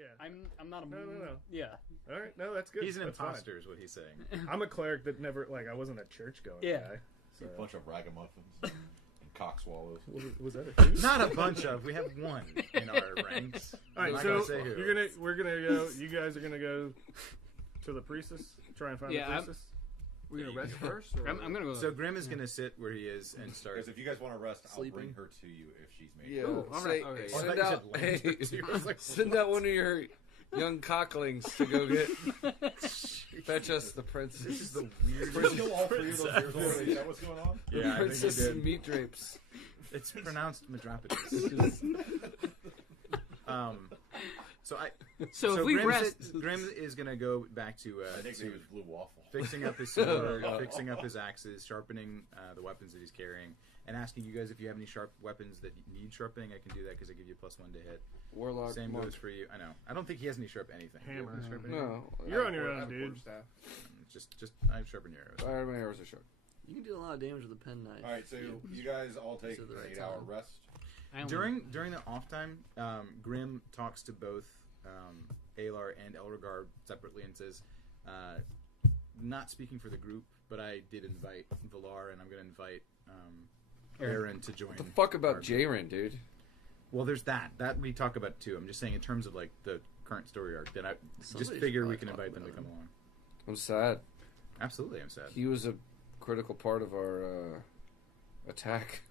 Yeah. I'm not a... No. Yeah. All right, no, that's good. He's an that's imposter, is what he's saying. fine. I'm a cleric that never, I wasn't a church-going guy. So. A bunch of ragamuffins and cock swallows. Was that a thing? Not a bunch of. We have one in our ranks. All right, I'm not so gonna say who. we're gonna go. You guys are gonna go to the priestess. Try and find the priestess. We're gonna rest first. Or? I'm gonna go. So Grim is gonna sit where he is and start. Because if you guys want to rest, Sleeping. I'll bring her to you if she's made. Yeah. Ooh, all right. Okay. Oh, I thought Send you out. said Hey, land. I was like, send out one of your young cocklings to go get fetch us the princess. This is the Did weirdest. you kill all 3 of those years already? Is that what's going on? Yeah, I think Princess he and did. meat drapes. It's pronounced Metropolis. So if we Grim rest... Grim is gonna go back to I think it was blue waffle. fixing up his sword, fixing up his axes, sharpening the weapons that he's carrying, and asking you guys if you have any sharp weapons that need sharpening. I can do that because I give you +1 to hit. Warlock. Same monk. goes for you. I know. I don't think he has any sharp anything. Hammer. No, You're on your I have own, a dude. quarterstaff. Just I sharpen your arrows. I have my arrows are sharp. You can do a lot of damage with a pen knife. All right, so you guys all take So an the right 8-hour time. rest. During the off time, Grim talks to both Alar and Elregard separately and says, not speaking for the group, but I did invite Valar, and I'm going to invite Aaron to join. What the fuck about our group." Jaren, dude? Well, there's that. That we talk about too. I'm just saying in terms of like the current story arc, that I Somebody just should figure we probably can talk invite them to about come him. along. I'm sad. Absolutely, I'm sad. He was a critical part of our attack.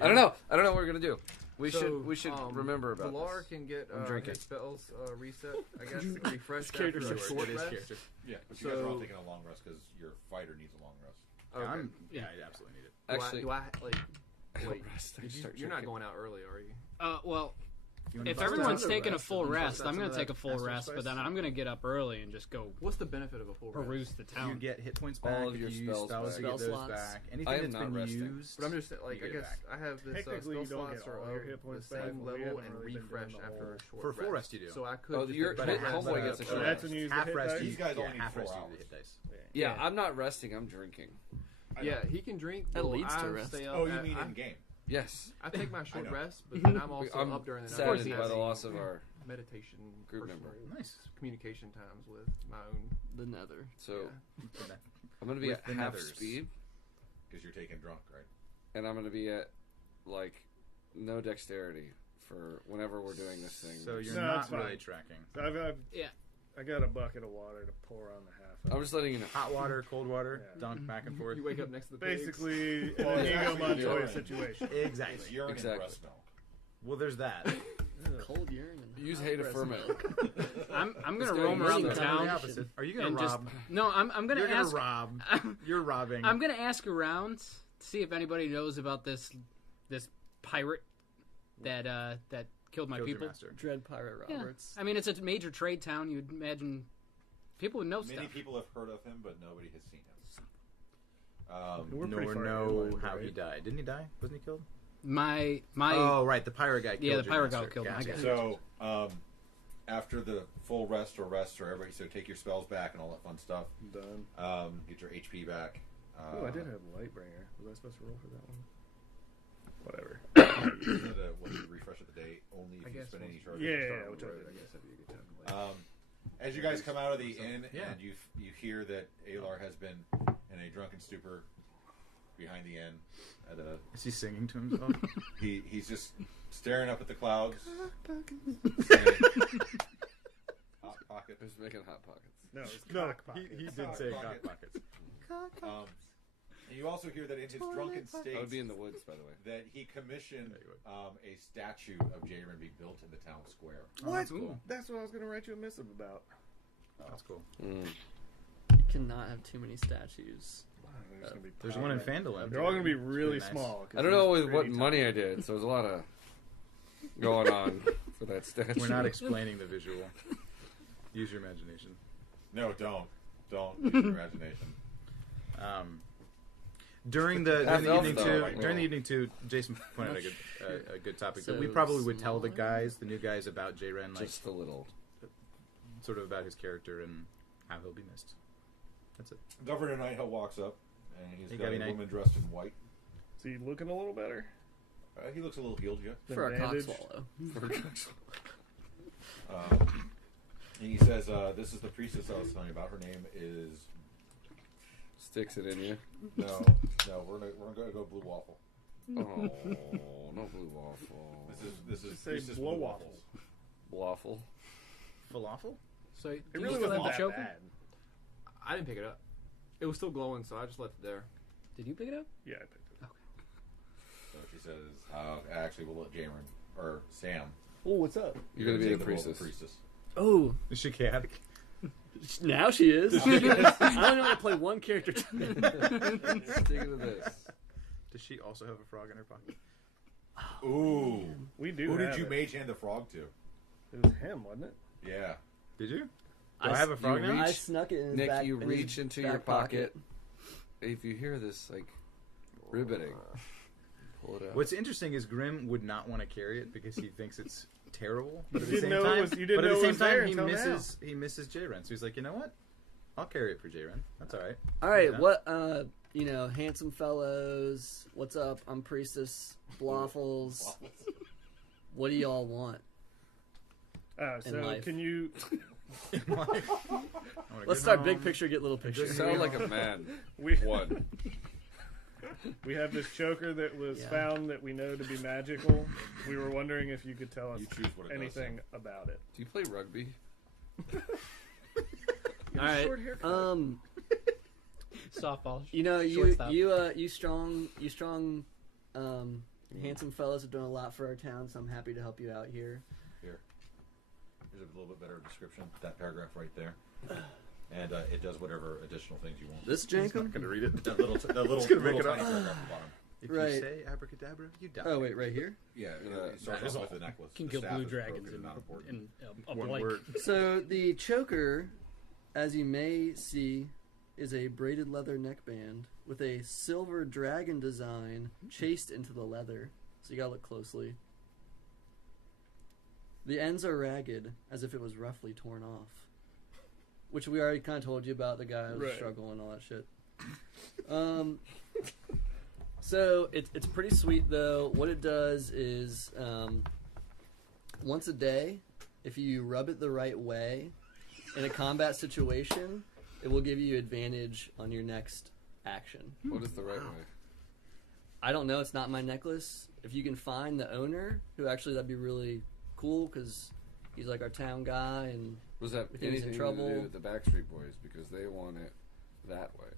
I don't know what we're gonna do. We should remember about Valar this. can get I'm drinking. his spells reset. I guess refreshed Character after a choice. short It is rest. character. Yeah, but you guys are all So- taking a long rest because your fighter needs a long rest. Okay. Yeah, I absolutely need it. Actually, do I like? I don't Wait, rest. I start you're not drinking. going out early, are you? Well, You wanna if bust everyone's out? taking a rest, full then rest, bust I'm out going to some take a of full Master rest, Spice? but then I'm going to get up early and just go What's the benefit of a full rest? peruse the You town. get hit points All back. of If your you use spells spells, back. you get Spell those slots. back. I Anything am that's not been resting. used. But I'm just like, You I get it guess back. I have this Technically, spell you don't slots get are all your of hit the points back, same but we level haven't and really been refresh doing the after a whole- short For full rest, you do. So I could. Oh, just you're- take but full homeboy rest. gets a So short that's rest. when you use half the hit rest. dice? These guys yeah, only need half 4 rest. You hours. do the hit dice. Yeah, I'm not resting. I'm drinking. Yeah, he can drink. That Well, leads to I rest. stay up Oh, you at- mean I- in game? Yes. I take my short I know. rest, but then I'm also I'm up during the night. saddened by the having loss of our meditation group personal member. Nice. communication times with my own. The nether. So Yeah. I'm gonna be With at the half nethers. speed, Because you're taking drunk, right? and I'm gonna be at like no dexterity for whenever we're doing this thing. So you're No, not it's fine. really tracking. Yeah. I got a bucket of water to pour on the half. I'm just letting you know. Hot water, cold water, Yeah. dunk back and forth. You wake up next to the pigs. Basically, Well, an it's Inigo actually Montoya urine. situation. It's Exactly. urine Exactly. and breast milk. Well, there's that. Cold urine. And Use hot hate of breast ferment. milk. I'm going This to guy roam used around to- the The town opposite. Are you gonna and just rob? no. I'm going You're to gonna ask. rob. You're robbing. I'm going to ask around to see if anybody knows about this pirate that killed my Killed your people. master. Dread Pirate Yeah. Roberts. I mean, it's a major trade town. You'd imagine people would know Many stuff. people have heard of him, but nobody has seen him. We're pretty Nor far know inland, how right? he died. Didn't he die? Wasn't he killed? My Oh, right. The pirate guy killed Yeah, the your pirate guy master. killed him. I Gotcha. got it. So, after the full rest or everybody, so take your spells back and all that fun stuff. Done. Get your HP back. Oh, I did have Lightbringer. Was I supposed to roll for that one? Whatever. Isn't it a, what you refresh of the day only if I you guess spend any once- charge? Yeah, which I Right, did. I guess that'd be a good time. As you guys come out of the inn Yeah. and you hear that Alar has been in a drunken stupor behind the inn at a Is he singing to himself? he's just staring up at the clouds. Hot pocket. Just making hot pockets. No, it's No, cock pocket. he did Cock say pocket. cock pockets. And you also hear that in his drunken state I would be in the woods, by the way. that he commissioned a statue of Jaren be built in the town square. Oh, that's What? cool. That's what I was going to write you a missive about. That's cool. Mm. You cannot have too many statues. There's, gonna be There's one in pile- Phandalin. They're all going to be It's really pretty nice. small. 'cause I don't know there's with what pretty money tiny. I did, so there's a lot of going on for that statue. We're not explaining the visual. Use your imagination. No, don't use your imagination. During the Half elf, evening though, too. like, During the well. evening too, Jason pointed out a good topic that we So probably would tell the smaller? guys, the new guys, about Jaren, like Just a little. sort of about his character and how he'll be missed. That's it. Governor Nighthill walks up, and he's Hey, got a Gabby Knight. woman dressed in white. Is he looking a little better? He looks a little healed, yeah. For a bandaged? cockswallow. He says, "This is the priestess I was telling you about. Her name is Sticks it in you. no. We're gonna go blue waffle. Oh, no blue waffle. This is Just say priestess blow blue waffle. Waffle. Falafel? So It do you really still wasn't have that the choker? bad. I didn't pick it up. It was still glowing, so I just left it there. Did you pick it up? Yeah, I picked it up. So she says, actually, we'll let Jaron or Sam. Oh, what's up? You're gonna be the take role of priestess. Oh, Is she chaotic? now she is. I don't know how to play one character. Sticking to this. Does she also have a frog in her pocket? Ooh. We do. Who did have you it. mage hand the frog to? It was him, wasn't it? Yeah. Did you? Do I have a frog you now? I snuck it in his Nick, back. you in his reach into back your pocket. If you hear this, like, ribbiting, pull it out. What's interesting is Grim would not want to carry it because he thinks it's terrible. But at You the didn't same know it time, was- you didn't but at know the it same was there time, he until misses Jaren. So he's like, you know what? I'll carry it for Jaren. That's all right. All right, Yeah. what handsome fellows, what's up? I'm Priestess Bloffles. What do y'all want? So life. can you? Let's start big picture, get little picture. You sound like a man. We One. we have this choker that was Yeah. found that we know to be magical. We were wondering if you could tell us You choose what it anything about it. Do you play rugby? All right. Short haircut. Softball. Shortstop. You strong, handsome fellows have done a lot for our town, so I'm happy to help you out here. Here. Here's a little bit better description. That paragraph right there. And it does whatever additional things you want. This Jankum? Gonna read it. That little gonna make little it tiny up. paragraph at the bottom. If Right. you say abracadabra, you die. Oh wait, right here. Yeah, Yeah. it starts That off is with the necklace. Can The kill staff blue is dragons broken, not important. in a One blank. word. So the choker, as you may see, is a braided leather neckband with a silver dragon design chased into the leather. So you gotta look closely. The ends are ragged, as if it was roughly torn off. Which we already kind of told you about, the guy who was Right. struggling and all that shit. So it's pretty sweet though. What it does is once a day, if you rub it the right way in a combat situation, it will give you advantage on your next action. What is the right way? I don't know. It's not my necklace. If you can find the owner, who actually that'd be really cool because he's like our town guy and Was that If he was in anything trouble. to do with the Backstreet Boys? Because they want it that way.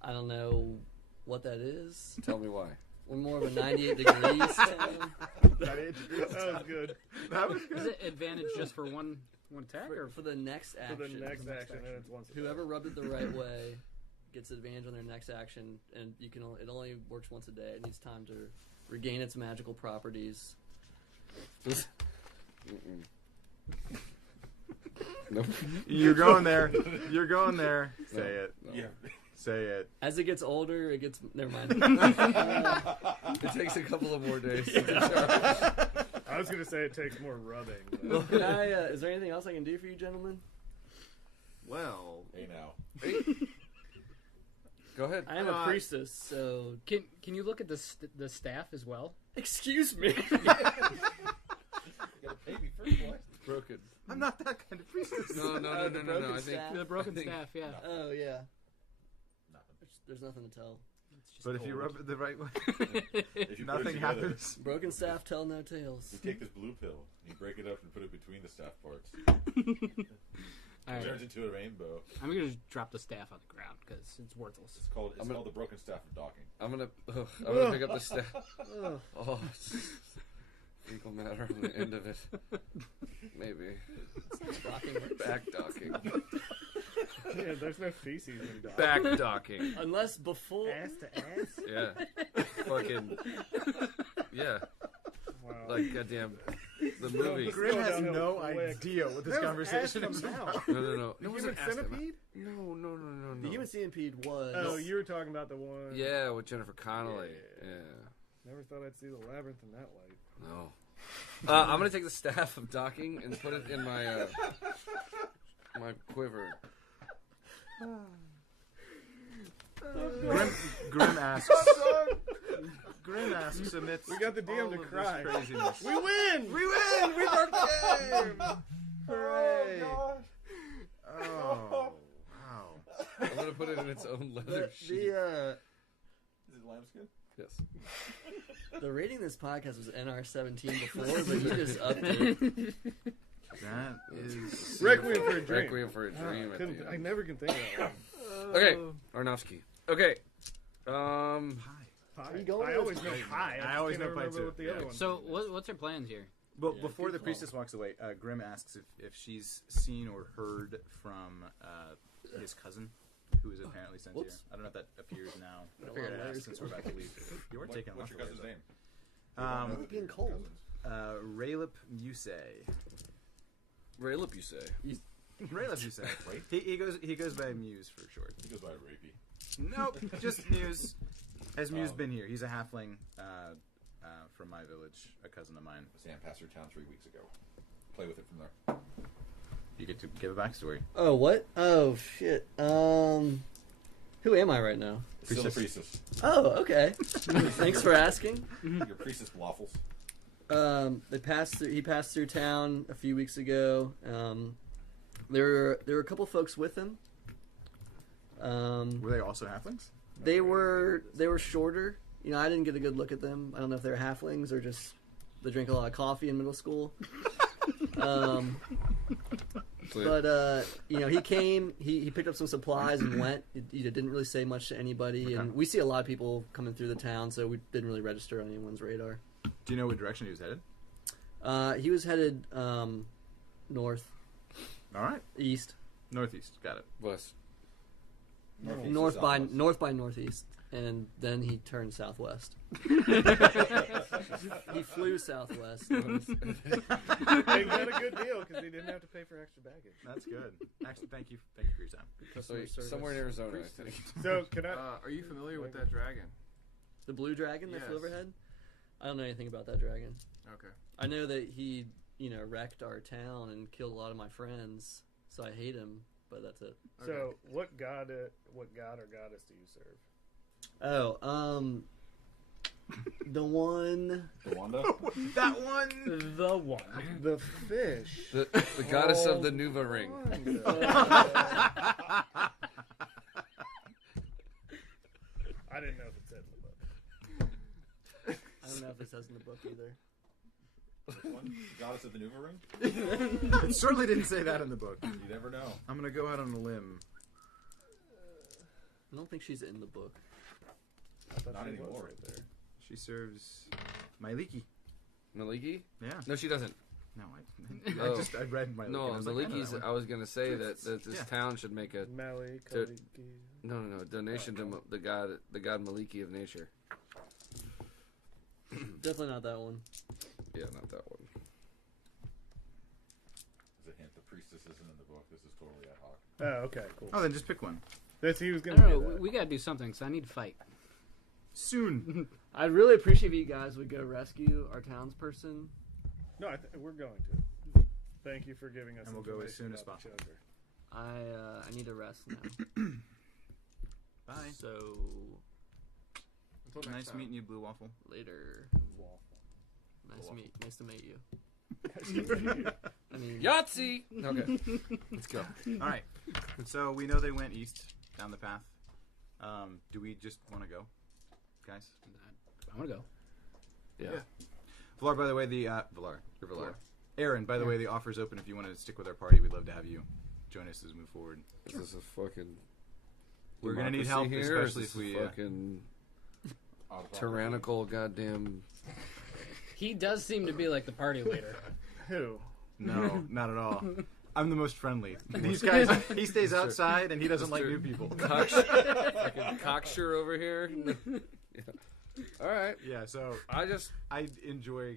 I don't know what that is. Tell me why. We're more of a 98 degrees town. That was good. Is it advantage just for one attack or For the next For action. the next action, and it's once. a day. Whoever rubbed it the right way gets advantage on their next action, and you can. It only works once a day. It needs time to regain its magical properties. Mm-mm. Nope. You're going there. You're going there. Say No, it. no. Yeah. Say it. As it gets older, it gets. Never mind. It takes a couple of more days. I was gonna say it takes more rubbing. Well, But can I, is there anything else I can do for you, gentlemen? well, Hey now. Go ahead. I am a priestess, so can you look at the staff as well? excuse me. You gotta pay me first, boy. It's broken. I'm not that kind of priestess. No. The I broken think staff. The broken I think- staff, yeah. Oh yeah. Nothing. There's nothing to tell. It's just But if you cold. rub it the right way, If you put it nothing together, happens. Broken staff tell no tales. You take this blue pill, you break it up and put it between the staff parts. All It right. turns into a rainbow. I'm gonna just drop the staff on the ground because it's worthless. It's called I'm gonna- the broken staff of docking. I'm gonna pick up the staff. Oh, it's fecal matter on the end of it. Maybe Docking works. back docking. yeah, there's no feces in dog. Back docking. Unless before. Ass to ass. Yeah. Fucking. Yeah. Wow. Like goddamn. The movie. Grim has downhill no quick. idea what this That was conversation ass is to about. mouth. No. The No, human wasn't asked about- centipede? No. The human centipede was. Oh, you were talking about the one. Yeah, with Jennifer Connelly. Yeah. Yeah. Never thought I'd see the labyrinth in that light. No. I'm gonna take the staff of docking and put it in my my quiver. Grim asks. Grim asks amidst We got the DM all to of this cry. craziness. We win! We win! We broke the game! Hooray! to put it in its own leather sheet. Is it lambskin? Yes. The rating of this podcast was NR17 before, but you just upped it. That is Requiem for a Dream. Requiem for a Dream. I never can think of that one. Okay, Arnofsky. Okay. Pie. you going I with always know pie. I always can't know pie, remember too. what the Yeah. other one So was. what's our plans here? Well, Yeah, before good the call. priestess walks away, Grim asks if she's seen or heard from his cousin, who is apparently sent here. Whoops. I don't know if that appears now. I Got a figured lot of I'd ask layers since we're about to leave. You are taking What's off your the cousin's layers name? up. It's being cold. Raylip Musay. Raylip, you say? Raylip Musay. Right? He goes by Muse for short. He goes by Rapey. Nope, just Muse. Has Muse Um, been here? He's a halfling from my village, a cousin of mine. Sam passed through town 3 weeks ago. Play with it from there. You get to give a backstory. Oh, what? Oh, shit. Who am I right now? Still the priestess. Oh, okay. Thanks for asking. Your priestess waffles. He passed through town a few weeks ago. There were a couple folks with him. Were they also halflings? They were shorter. You know, I didn't get a good look at them. I don't know if they're halflings or just they drink a lot of coffee in middle school. But you know, he came. He picked up some supplies and went. He didn't really say much to anybody. And we see a lot of people coming through the town, so we didn't really register on anyone's radar. Do you know what direction he was headed? He was headed north, All right, east, northeast. Got it. West. Northeast north to by southwest. northeast, and then he turned southwest. He flew southwest. They got a good deal because they didn't have to pay for extra baggage. That's good. Actually, thank you for your time. Customer service. Somewhere in Arizona, I think. So can I? Are you familiar with that dragon? The blue dragon that flew Yes. overhead? I don't know anything about that dragon. Okay. I know that he, wrecked our town and killed a lot of my friends, so I hate him, but that's it. So what god or goddess do you serve? Oh, the one... The Wanda? That one. The one. The fish. The goddess of the Nuva ring. I didn't know if it said in the book. I don't know if it says in the book either. Which one? Goddess of the Nuva Ring? It certainly didn't say that in the book. You never know. I'm gonna go out on a limb. I don't think she's in the book. I thought Not she was anymore. right there. She serves Myliki. Maliki? Yeah. No, she doesn't. No, Oh. I read Myliki. No, and I was like, I know Maliki's. that I one. was gonna say that this Yeah. town should make a Mali, To- Kaliki. no donation to the god Maliki of nature. Definitely not that one. Yeah, not that one. As a hint, the priestess isn't in the book. This is totally ad hoc. Oh, okay, cool. Oh, then just pick one. He was I gonna don't do know. that. We gotta do something, so I need to fight. Soon. I'd really appreciate if you guys would go rescue our townsperson. No, we're going to. Thank you for giving us. And we'll go as information soon as about the possible. choker. I need to rest now. Bye. So, Until next Nice time. meeting you, Blue Waffle. later. Nice to meet you. I mean, Yahtzee. Okay, let's go. All right. So we know they went east down the path. Do we just want to go, guys? I want to go. Yeah. Valar, by the way, Valar. You're Valar. Aaron, by the way, the offer's open. If you want to stick with our party, we'd love to have you join us as we move forward. Is this a fucking? We're gonna need democracy help, here, or is especially this if we, a fucking Autocracy. tyrannical goddamn. He does seem to be like the party leader. Who? No, not at all. I'm the most friendly. These guys, he stays outside and he doesn't like Mr. new people. Fucking cocksure over here. Yeah. All right. Yeah, so I enjoy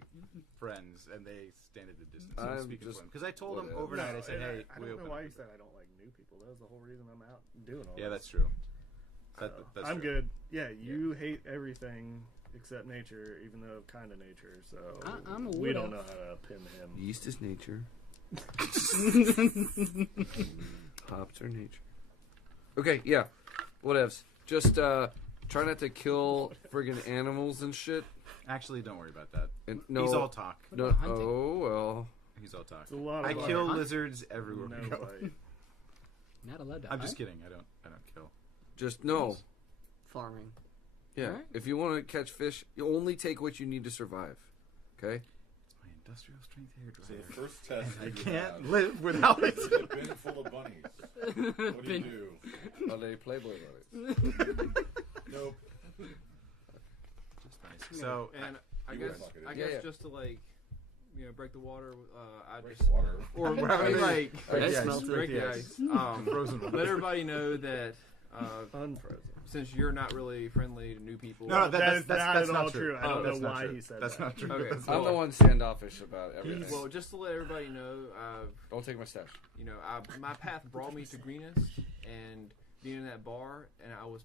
friends and they stand at a distance. So I'm I'm speaking just- for them because I told them whatever. overnight. I said, and "Hey, I we don't open know why up." you said I don't like new people. That was the whole reason I'm out doing all Yeah, this. that's true. So, That's I'm true. good. Yeah, you hate everything except nature, even though kind of nature. So I'm a we weirdo. don't know how to pin him. Yeast is nature. Hops are nature. Okay, yeah. Whatevs. Just try not to kill friggin' animals and shit. Actually, don't worry about that. And no, He's all talk. no. Hunting. Oh well. He's all talk. It's a lot of I fun. kill Hunt. lizards everywhere No we go. bite. Not allowed to. I'm just hunt? kidding. I don't kill. Just no. Farming. Yeah. Alright. If you want to catch fish, you only take what you need to survive. Okay? It's my industrial strength So hairdryer. the first test I you can't have live without it. is a bin full of bunnies. What do you do? Are they Playboy bunnies? Nope. Just nice. So, And I You guess would fuck it. I Yeah, guess yeah. just to like, break the water. I Break just water. or we're having like break Ice the ice, melted. break the break ice. the ice. Frozen one. Let everybody know that Unfrozen. since you're not really friendly to new people. No, That's that's not at all not true. true. I don't That's know not why true. he said That's that. not true. Okay. That's I'm all. the one standoffish about everything. Well, just to let everybody know, Don't take my stash. my path brought me to Greenest and being in that bar, and I was.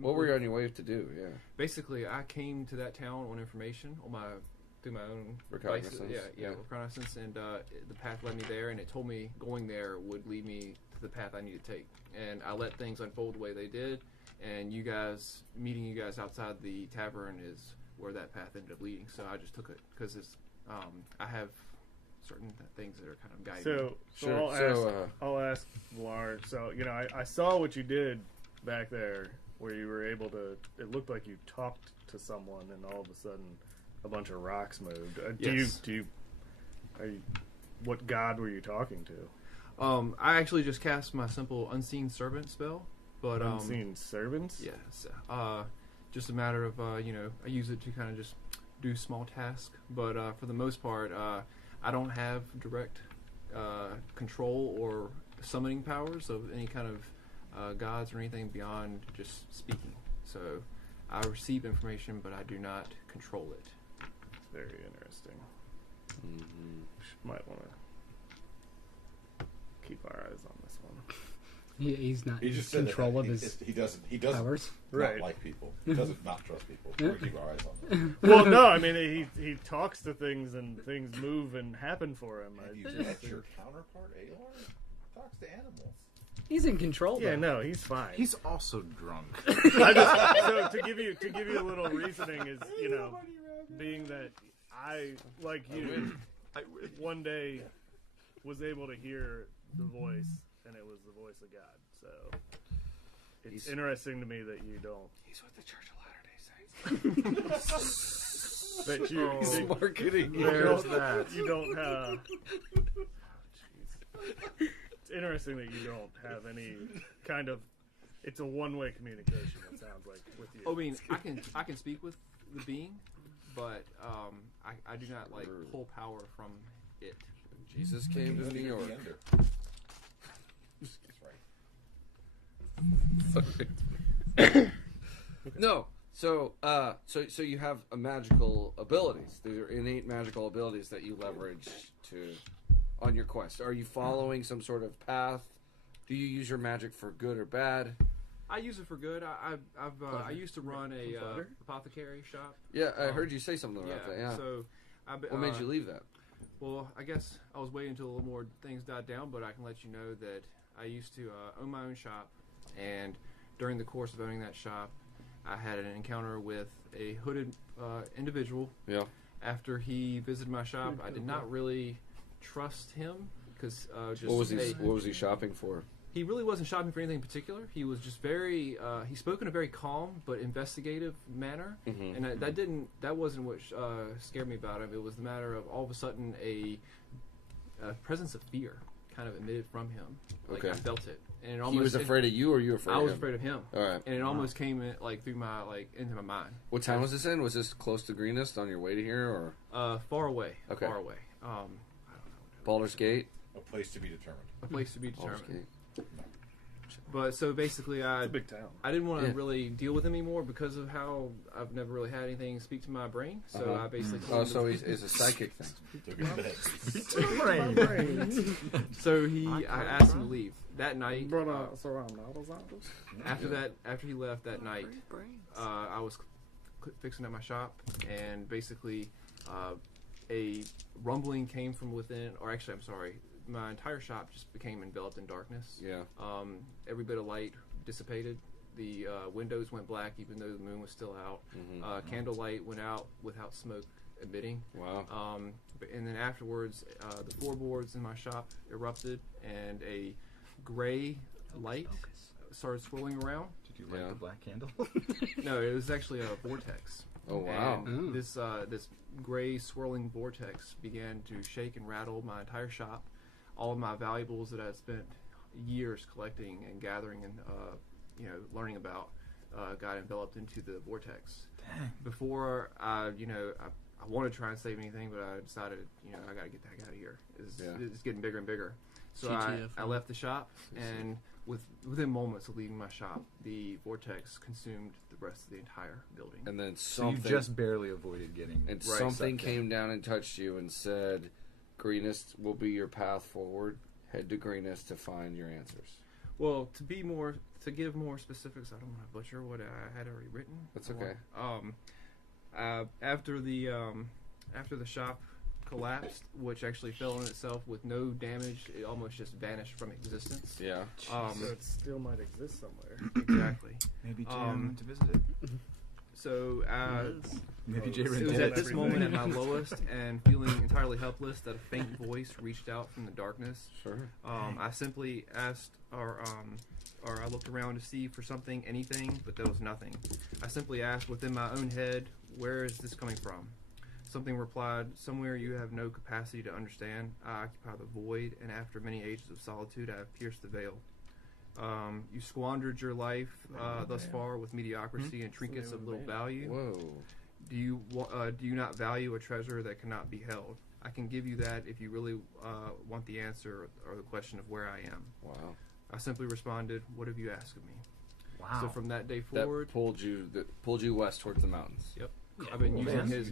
What were you on your way to do? Yeah. Basically, I came to that town on information through my own Reconnaissance, devices. Yeah, yeah. reconnaissance, and the path led me there, and it told me going there would lead me to the path I needed to take, and I let things unfold the way they did, and meeting you guys outside the tavern is where that path ended up leading. So I just took it because it's I have certain things that are kind of guiding me. So Sure. I'll ask Vlar. So I saw what you did back there, where you were able to. It looked like you talked to someone, and all of a sudden, a bunch of rocks moved. Yes. What god were you talking to? I actually just cast my simple unseen servant spell, but Unseen servants. yes, just a matter of I use it to kind of just do small tasks, but for the most part, I don't have direct control or summoning powers of any kind of gods or anything beyond just speaking. So I receive information, but I do not control it. Very interesting. Might want to keep our eyes on this one. He's not He in just said control that of his he doesn't powers. not Right. like people. He doesn't not trust people. We keep our eyes on them. Well, no, I mean he talks to things and things move and happen for him. Have you met your counterpart, Aelor? Talks to animals. He's in control. Yeah, though. no, he's fine. He's also drunk. So to give you a little reasoning is, being that I, like you, one day was able to hear the voice, and it was the voice of God. So it's interesting to me that you don't. He's with the Church of Latter-day Saints. That you, He's marketing. There's that. you don't have. It's interesting that you don't have any kind of. It's a one-way communication. It sounds like with you. I mean, I can speak with the being, but I do not pull power from it. Jesus came to New York. That's right. No. So you have magical abilities. These are innate magical abilities that you leverage on your quest. Are you following some sort of path? Do you use your magic for good or bad? I use it for good. I used to run a apothecary shop. Yeah, I heard you say something about that. Yeah. So What made you leave that? Well, I guess I was waiting until a little more things died down, but I can let you know that I used to own my own shop, and during the course of owning that shop, I had an encounter with a hooded individual. Yeah. After he visited my shop, I did not really trust him because What was he shopping for? he really wasn't shopping for anything in particular. He was just very he spoke in a very calm but investigative manner, Mhm. and that wasn't what scared me about him. It was the matter of all of a sudden a presence of fear kind of emitted from him. Like Okay. I felt it, and it He almost was afraid of you, or you afraid I of was him? afraid of him, All right. and it almost came in, through my into my mind. What town was this in? Was this close to Greenest on your way to here, or Far away, Okay. far away. I don't know. Baldur's Gate? A place to be determined. A place to be Baldur's determined. Gate. But so basically, It's a big town. I didn't want to Yeah. really deal with him anymore because of how I've never really had anything speak to my brain. So Uh-huh. I basically Oh, so it's a psychic thing. Took his meds. so I asked him to leave that night. So I'm not a zombie. After he left that night, I was fixing up my shop, and basically a rumbling came from within. Or actually, I'm sorry, my entire shop just became enveloped in darkness. Yeah. Every bit of light dissipated. The windows went black, even though the moon was still out. Mhm. Candlelight went out without smoke emitting. Wow. And then afterwards, the floorboards in my shop erupted, and a gray light started swirling around. Do you like the black candle? No, it was actually a vortex. Oh wow! And this gray swirling vortex began to shake and rattle my entire shop. All of my valuables that I had spent years collecting and gathering and learning about got enveloped into the vortex. Dang. Before I wanted to try and save anything, but I decided I got to get the heck out of here. It's getting bigger and bigger. So I left the shop, and within moments of leaving my shop, the vortex consumed the rest of the entire building. And then So something, you just barely avoided getting. and something came down and touched you and said, "Greenest will be your path forward. Head to Greenest to find your answers." Well, to give more specifics, I don't want to butcher what I had already written. That's okay. After the shop collapsed, which actually fell on itself with no damage, it almost just vanished from existence. Yeah. So it still might exist somewhere. Exactly. Maybe Jay went to visit it. So Maybe Jay it was did at it. this moment at my lowest and feeling entirely helpless that a faint voice reached out from the darkness. Sure. I simply asked, or I looked around to see for something, anything, but there was nothing. I simply asked within my own head, where is this coming from? Something replied, somewhere you have no capacity to understand. I occupy the void, and after many ages of solitude, I have pierced the veil. You squandered your life thus far with mediocrity and trinkets of little value. Whoa. Do you not value a treasure that cannot be held? I can give you that if you really want the answer or the question of where I am. Wow. I simply responded, what have you asked of me? Wow. So from that day forward, That pulled you west towards the mountains. Yep. I've been using man. his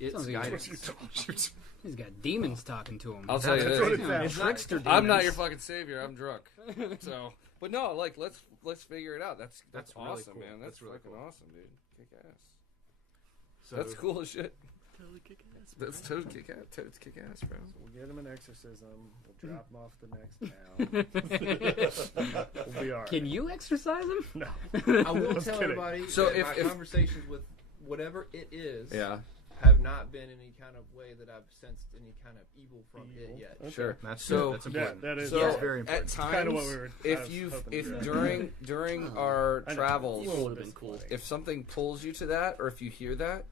its Sounds like guidance. He's got demons talking to him. I'll tell you That's what this. it sounds like. Trickster demons. I'm not your fucking savior. I'm drunk. So, but no, like let's figure it out. That's really awesome, cool. man. That's That's really fucking cool. awesome, dude. Kick ass. So That's cool as shit. Totally kick ass. That's toad kick ass. Toad's kick ass, bro. We'll get him an exorcism. We'll drop him off the next town. We'll be all right. Can you exercise him? No. I will Just tell kidding. everybody So that if- my if- conversations with whatever it is Yeah. have not been any kind of way that I've sensed any kind of evil from it yet. Okay. Sure. That's So- that's Yeah, important. that is So That's very important. at times, kind of what we were. I if was you hoping if to do. during our I know. travels, You would have been cool. if something pulls you to that, or if you hear that,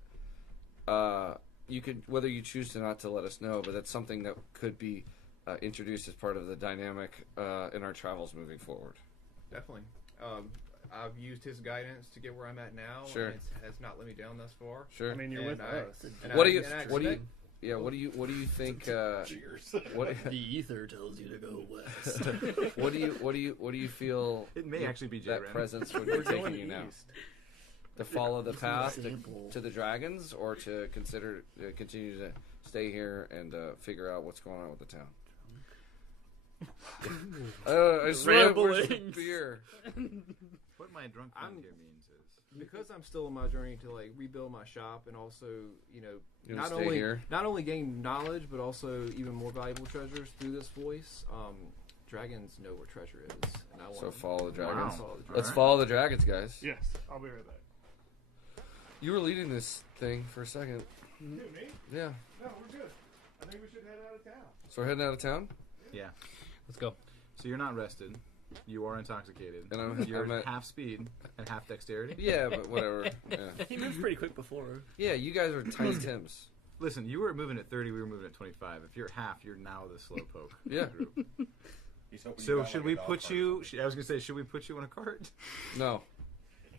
you could, whether you choose to not to let us know, but that's something that could be introduced as part of the dynamic in our travels moving forward. Definitely. I've used his guidance to get where I'm at now. Sure. And it has not let me down thus far. Sure. I mean, you're And with I- us. and What I- do you? and I What do you? expect- Yeah. What do you think? What? The ether tells you to go west. What do you feel? It may actually be Jay that Ren. presence would be We're taking going you now. east. To follow the path sample. to the dragons, or to consider continue to stay here and figure out what's going on with the town. I swear, where's the Ramblings. beer? What my drunk friend I'm- here means is Because I'm still on my journey to like rebuild my shop and also, You not stay only here? not only gain knowledge but also even more valuable treasures through this voice. Dragons know where treasure is, and I want So follow the dragons. Wow. Follow the Let's Alright. follow the dragons, guys. Yes, I'll be right back. You were leading this thing for a second. Who, me? Yeah. No, we're good. I think we should head out of town. So we're heading out of town, yeah. Let's go. So you're not rested. You are intoxicated. and You're I'm at half speed and half dexterity. yeah, but whatever. Yeah. He moved pretty quick before. Yeah, you guys are tiny Tims. Listen, you were moving at 30. We were moving at 25. If you're half, you're now the slowpoke. Yeah. Group. He's hoping you So got, should like, we a dog put cart you? or I was gonna say, should we put you in a cart? No.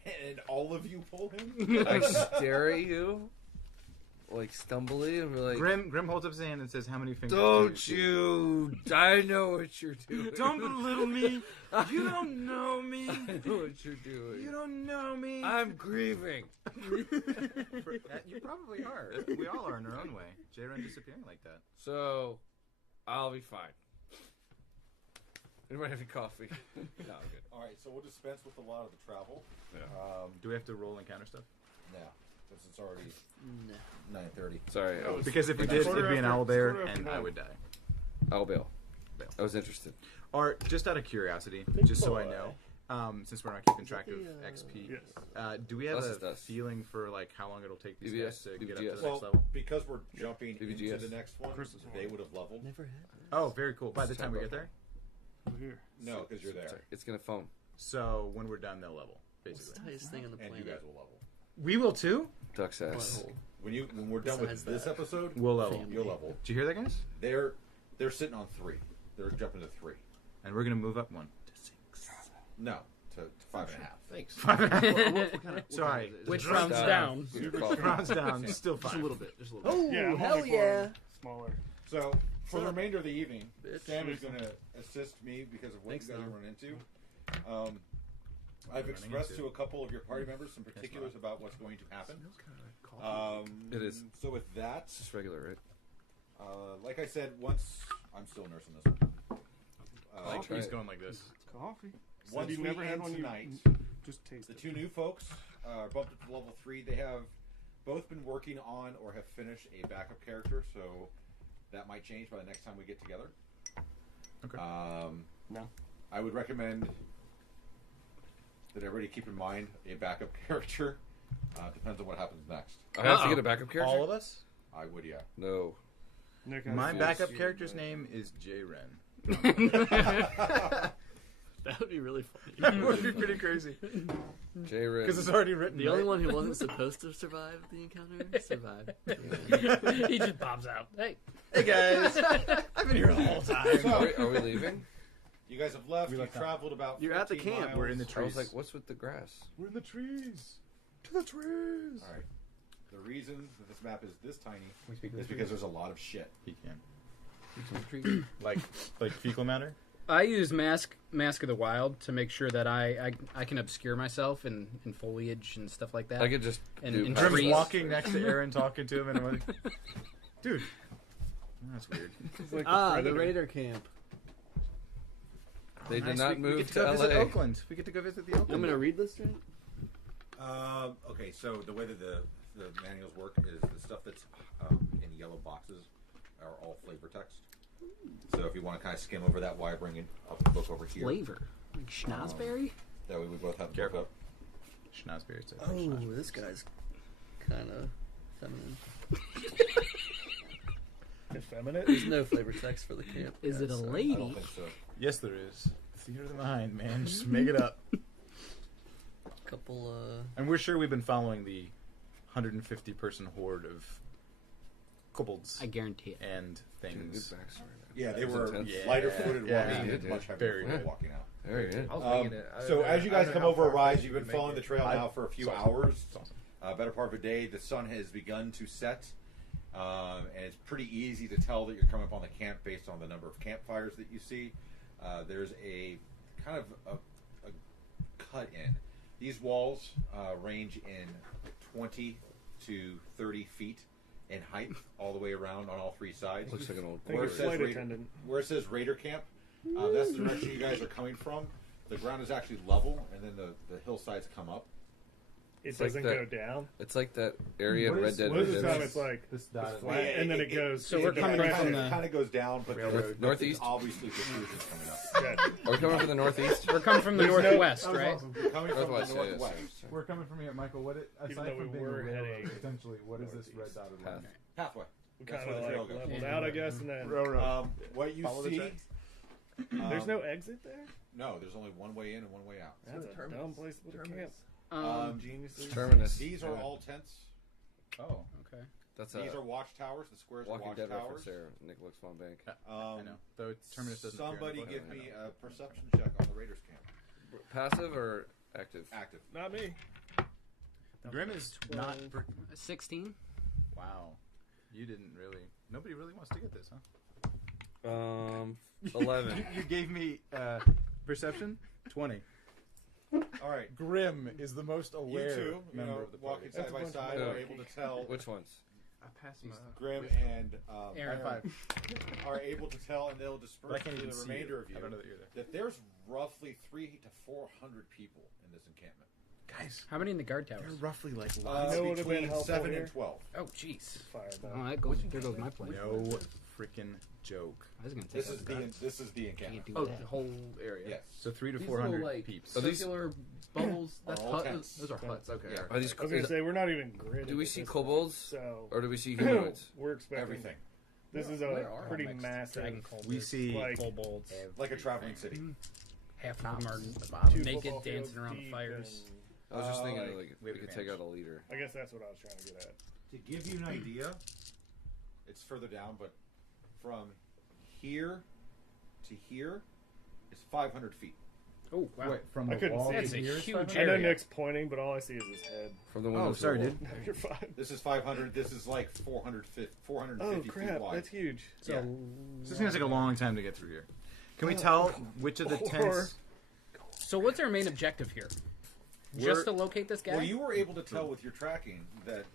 something. And all of you pull him. I stare at you, like stumbly, and we're like, Grim holds up his hand and says, "How many fingers?" "Don't do you? I know what you're doing. Don't belittle me. You don't know me. I know what you're doing. You don't know me. I'm grieving." You probably are. We all are in our own way. J-Ren disappearing like that. So, I'll be fine. Anybody have any coffee? No, I'm good. All right, so we'll dispense with a lot of the travel. Yeah. Do we have to roll encounter stuff? Now, since it's already No. 9:30. Sorry, I was, Because if we It's did, quarter it'd be an after- owl it's bear, quarter after and I nine. would die. I'll bail. Bail. I was interested. Art, just out of curiosity, Big just so I boy. know, since we're not keeping track of the, XP, Yes. do we have Us a is us. feeling for like how long it'll take these BBS, guys to get up to the BBGS. next Well, level? because we're jumping BBGS. into the next one, Christmas they one. would have leveled. Never had. Oh, very cool. By the time we get there, We're here. No, because you're there. Sorry, it's gonna foam. so when we're done, they'll level What's the basically. tightest thing on the And you planet? guys will level. We will too. Duck's ass. Butthole. When we're done with Besides this that. episode, We'll level. Family. you'll level. Did you hear that, guys? They're sitting on 3. They're jumping to 3. And we're gonna move up 1 to 6. No, to 5.5. Thanks. 5.5. Sorry. Which Super rounds down. down? Super coffee. Rounds down. Still Just 5. a little bit. Just a little bit. Oh, Yeah, I'm hell only yeah! for smaller. So for the remainder of the evening, Bitch. Sam is going to assist me because of what Thanks, you guys Tom. run into. I've expressed to a couple of your party members some particulars about what's going to happen. It is. So with that, It's just regular, right? like I said, once I'm still nursing this one. Try He's it. going like this. Coffee. Once you've we never had end one, tonight, Just taste the it. 2 new folks are bumped up to level 3. They have both been working on or have finished a backup character, so that might change by the next time we get together. Okay. No. I would recommend that everybody keep in mind a backup character. Depends on what happens next. I have to Uh-oh. get a backup character? All of us? I would, yeah. No. Nick has My to- backup character's name is J Ren. That would be really funny. That would be pretty crazy. J-Rin. Because it's already written. The only right? one who wasn't supposed to survive the encounter survived. He just pops out. Hey, Hey guys, I've been here the whole time. Are we leaving? You guys have left. We You've left out. traveled about You're at the 14 camp. miles. We're in the I trees. was like, what's with the grass? We're in the trees. To the trees. All right. The reason that this map is this tiny We speak is because there's a lot of shit. he can. like fecal matter. I use Mask of the Wild to make sure that I can obscure myself in foliage and stuff like that. I could just And do in passive- trees. Grim's walking next to Aaron, talking to him, and I'm like, dude, that's weird. It's like Ah, the Predator. Raider camp. They did Nice, not we move get to to go visit LA. Oakland. We get to go visit the Oakland. I'm gonna read this right. Okay, so the way that the manuals work is the stuff that's in yellow boxes are all flavor text. So if you want to kind of skim over that, why I bring it up the book over here. Flavor. Like schnozberry? That way we both have the Careful. book Schnozberry. It's a- Oh, this guy's kind of feminine. Effeminate? There's no flavor text for the camp. Is it guys, a sorry. up. I lady? don't think so. Yes, there is. Theater of the mind, man. Just make it up. Couple. And we're sure we've been following the 150 person horde of kobolds I guarantee it. and Dude, good things. backstory. Yeah, they That was were intense. lighter footed Yeah, walking yeah, in, yeah. much heavier Very footed good. walking out. Very good. I was Um, thinking it. I so don't know- as you I guys don't come know how over a far rise, we you've can been make following it. the trail now for a few It's awesome. hours. It's awesome. Better part of a day. The sun has begun to set, and it's pretty easy to tell that you're coming up on the camp based on the number of campfires that you see. There's a kind of a cut in. These walls range in 20 to 30 feet in height, all the way around on all 3 sides. Looks like an old I think Where a it quarry. says flight Raider, attendant. where it says Raider Camp, that's the direction you guys are coming from. The ground is actually level, and then the hillsides come up. It It's like doesn't that- go down. It's like that area in What Red is- Dead Most of the time Redemption. it's like This it's flat, and then it goes. So we're coming in from the- kind of goes down, but Railroad. Northeast? obviously protrusions coming up. Good. Are we coming from the northeast? We're coming from the There's no- northwest, That was right? awesome. You're coming from the Northwest, yeah, northwest. We're coming from here, Michael. What it, Even aside though from we being a were railroad, heading potentially, what is this red northeast. dotted Path. line? Pathway. We That's kind where of the trail like goes. leveled Yeah. out, I guess, and then Railroad. What you Follow the see? tracks. there's no exit there. No, there's only one way in and one way out. That's a dumb place to put a camp. Geniuses. Terminus. These are Yeah. all tents. Oh, Okay. That's These a are watchtowers. The squares are Walking Dead reference watchtowers. there. Nicholas Von Bank. I know. Though Terminus doesn't. appear in the Somebody book. give I me know. a perception check on the Raiders camp. Passive or active? Active. Not me. Grim is not. 16. Wow. You didn't really. Nobody really wants to get this, huh? 11. You gave me perception 20. All right. Grim is the most You aware two, member of the party. walking side by side, are able to tell. Which ones? I passed my. Grim and Aaron. High five. are able to tell, and they'll But I disperse can't to even the see remainder you. of you I don't know that you're there. that there's roughly 300 to 400 people in this encampment. Guys, How many in the guard towers? they're roughly like You know what would've been between helpful 7 here? and 12. Oh, jeez. Fireball. Oh, that goes. There goes my plan. no freaking joke. I was gonna take This is the Can't encampment. do Oh, that. the whole area. Yes. So 300 to These 400 little, like, peeps. Are these- circular bubbles. That's all hut, tents. those are huts. Okay. Yeah. Are these? I was gonna say we're not even gridded. Do we at see this kobolds point, So or do we see humanoids? we're expecting Everything. This is Where a are pretty Mixed massive. dragon kobolds. We see like kobolds. Like a traveling city. Half of them are two naked, football dancing fields around the deep fires. and I was just thinking like, like we we have could take out advantage. a leader. I guess that's what I was trying to get at. To give you an idea, it's further down, but from here to here is 500 feet. Oh wow! Wait, from I the couldn't wall see. to That's a here is huge 500? I know area. Nick's pointing, but all I see is his head. From the window. Oh, sorry, dude. No, you're fine. This is 500. This is like 450 Oh feet crap, wide. that's huge. So Yeah. This is gonna take a long time to get through here. Can we tell which of the tents? So what's our main objective here? We're- Just to locate this guy? Well, you were able to tell with your tracking that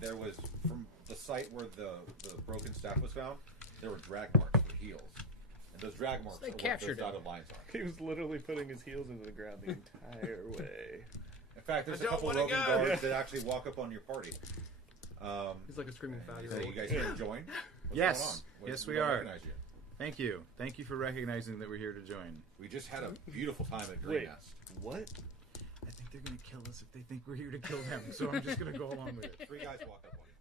there was, from the site where the broken staff was found, there were drag marks for heels. And those drag marks they are what captured those him. dotted lines are. He was literally putting his heels into the ground the entire way. In fact, there's I a don't couple wanna Rogan go. guards that actually walk up on your party. He's like a screaming Say, you five-year-old. guys here to join? What's Yes. going on? Yes, We we don't are. recognize you. Thank you. Thank you for recognizing that we're here to join. We just had a beautiful time at Green Wait. Nest. What? I think they're gonna kill us if they think we're here to kill them, so I'm just gonna go along with it. 3 guys walk up on you.